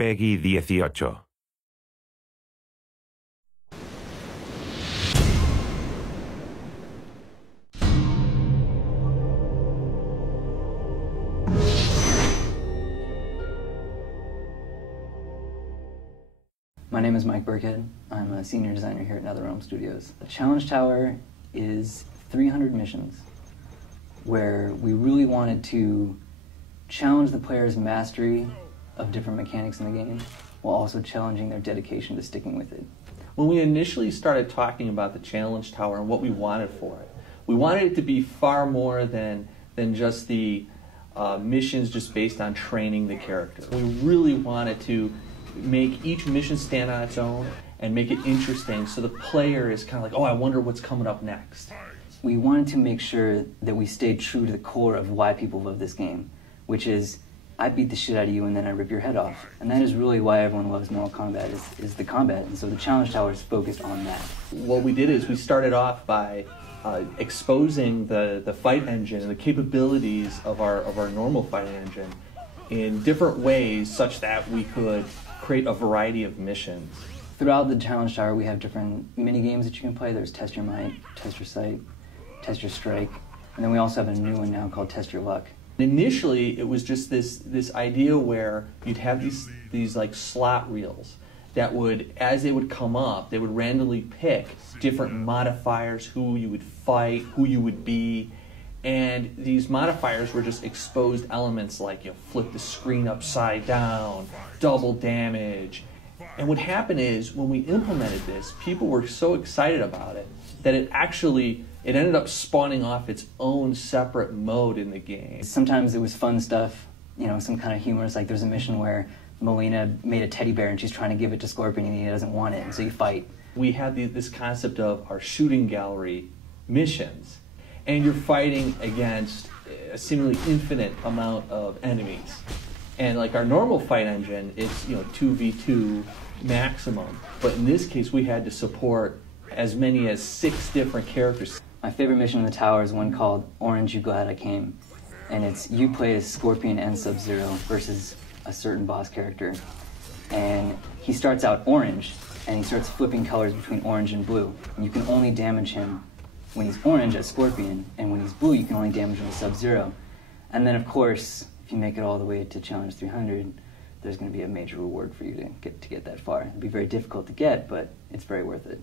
Peggy 18. My name is Mike Burkhead. I'm a senior designer here at NetherRealm Studios. The Challenge Tower is 300 missions where we really wanted to challenge the player's mastery of different mechanics in the game while also challenging their dedication to sticking with it. When we initially started talking about the Challenge Tower and what we wanted for it, we wanted it to be far more than just the missions just based on training the character. We really wanted to make each mission stand on its own and make it interesting so the player is kind of like, oh, I wonder what's coming up next. We wanted to make sure that we stayed true to the core of why people love this game, which is, I beat the shit out of you and then I rip your head off. And that is really why everyone loves Mortal Kombat, is the combat. And so the Challenge Tower is focused on that. What we did is we started off by exposing the fight engine and the capabilities of our normal fight engine in different ways such that we could create a variety of missions. Throughout the Challenge Tower, we have different mini games that you can play. There's Test Your Might, Test Your Sight, Test Your Strike, and then we also have a new one now called Test Your Luck. Initially, it was just this idea where you'd have these like slot reels that would, as they would come up, they would randomly pick different modifiers, who you would fight, who you would be, and these modifiers were just exposed elements like, you know, flip the screen upside down, double damage. And what happened is, when we implemented this, people were so excited about it that it ended up spawning off its own separate mode in the game. Sometimes it was fun stuff, you know, some kind of humorous, like there's a mission where Melina made a teddy bear and she's trying to give it to Scorpion and he doesn't want it, and so you fight. We had this concept of our shooting gallery missions, and you're fighting against a seemingly infinite amount of enemies. And like our normal fight engine, it's, you know, 2v2 maximum. But in this case, we had to support as many as 6 different characters. My favorite mission in the tower is one called Orange, You Glad I Came. And it's you play as Scorpion and Sub-Zero versus a certain boss character. And he starts out orange, and he starts flipping colors between orange and blue. And you can only damage him when he's orange as Scorpion, and when he's blue, you can only damage him as Sub-Zero. And then, of course, if you make it all the way to Challenge 300, there's going to be a major reward for you to get that far. It'll be very difficult to get, but it's very worth it.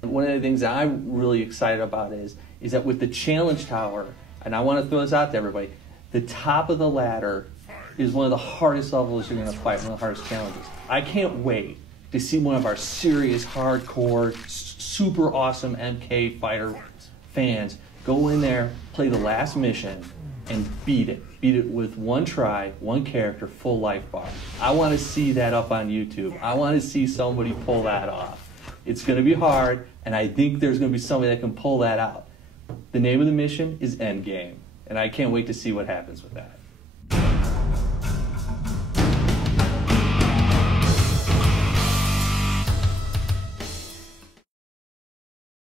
One of the things that I'm really excited about is that with the Challenge Tower, and I want to throw this out to everybody, the top of the ladder is one of the hardest levels you're going to fight, one of the hardest challenges. I can't wait to see one of our serious, hardcore, super awesome MK fighter fans go in there, play the last mission, and beat it. Beat it with one try, one character, full life bar. I want to see that up on YouTube. I want to see somebody pull that off. It's going to be hard, and I think there's going to be somebody that can pull that out. The name of the mission is Endgame, and I can't wait to see what happens with that.